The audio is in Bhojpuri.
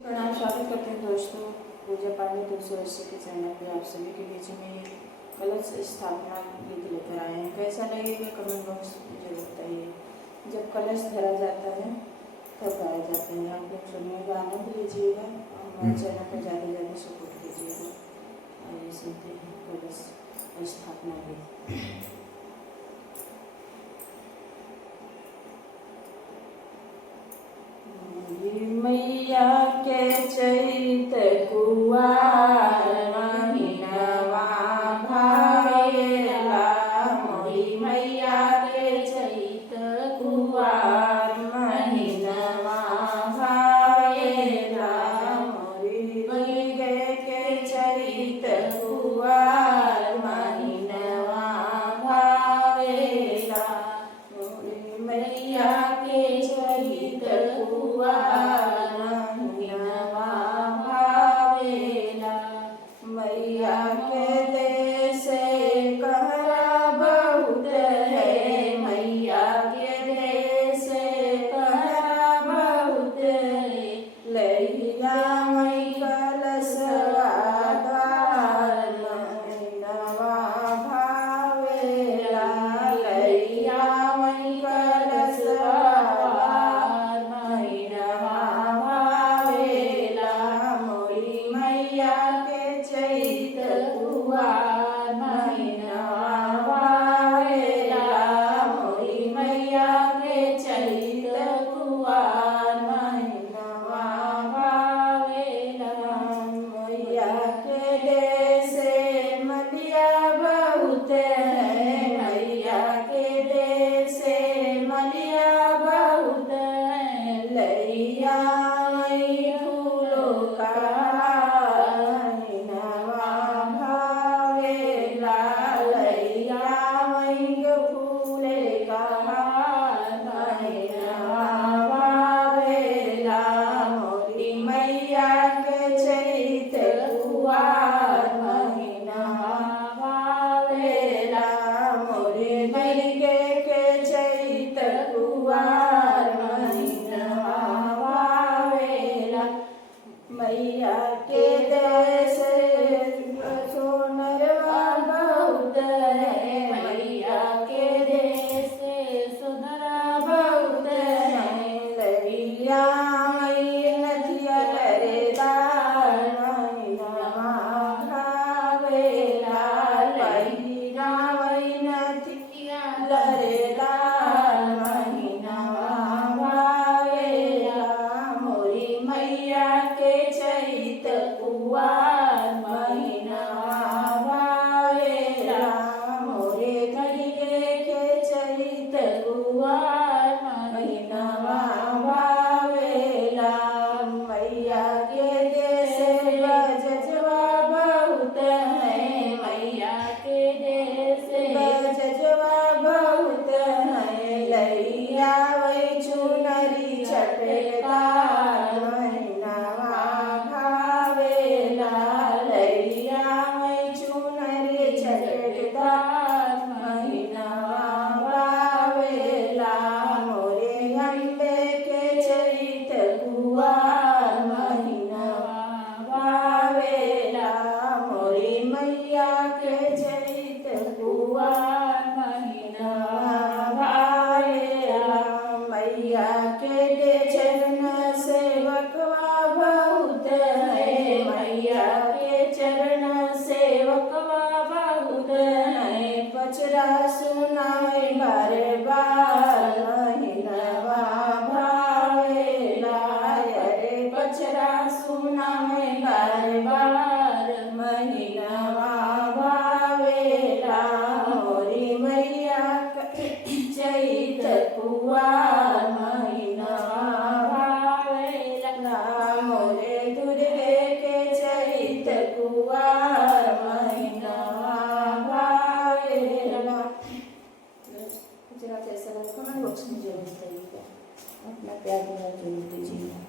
प्रणाम। स्वागत करते हैं दोस्तों पूजा पाठ में तुलसी के चैनल पे। आप सभी के बीच में कलश स्थापना गीत लेकर आए हैं। कैसा लगेगा कमेंट बॉक्स में जरूर बताइए। जब कलश धरा जाता है तब गाया जाता है। आप लोग सुनिएगा, आनंद लीजिएगा और हमारे चैनल पर ज़्यादा से ज़्यादा सपोर्ट कीजिएगा। आइए सुनते हैं कलश स्थापना गीत। मैया के चैत कुवार महीनवा भावेला। मोरी मैया के चैत कुवार महीनवा भावेला। मोरी मैया के चैत कुवार महीनवा भावेला। मोरी मैया के चैत कुवार महीनवा भावेला। मैया के देश कहरा बहुत है। मैया के देश कहरा बहुत है। लैया मई कलशवा द्वार महीनवा भावेला। लैया मई कलशवा महीनवा भावेला। मोरी मैया के चैत कुवार महीनवा भावेला। मोरी मैया के चैत कुवार महीनवा भावेला। मैया के देश मलिया बहुत है। मैया के देश मलिया बहुत है। लैया मई फूलों का महीनवा भावेला। लैया मई फूले का महीनवा भावेला। मोरी मैया के चैत कुवार महीनवा भावेला। मोरी मैया के चैत कुवार महीनवा भावेला। मैया के देश सोनरवा बहुत है। मैया के देश सोनरा बहुत है। लैया मई नदिया लरेदार महीनवा भावेला। लैया मई नदिया लरेदार महीनवा भावेला। मोरी मैया के चैत कुवार महीनवा भावेला। मोरे घड़िए के चैत कुवार महीनवा भावेला। मैया के देश बजजवा बहुत है। मैया के देश बजजवा बहुत है। लैया वही चुनरी चटकार महीनवा भावेला। लैया वही चुनरी चटकार महीनवा भावेला। मोरे अम्बे के चैत कुवार महीनवा भावेला। मोरी मैया के चैत कुवार महीनवा भावेला। मैया के चरण सेवकवा बहुत है। मैया के चरण सेवकवा बहुत है। पचरा सुनाए बार बार महीनवा भावेला। अरे पचरा सुनाए बार बार महीनवा भावेला। मोरी मैया चैत कुवार महीनवा भावेला। मोरे दुर्गे के चैत कुवार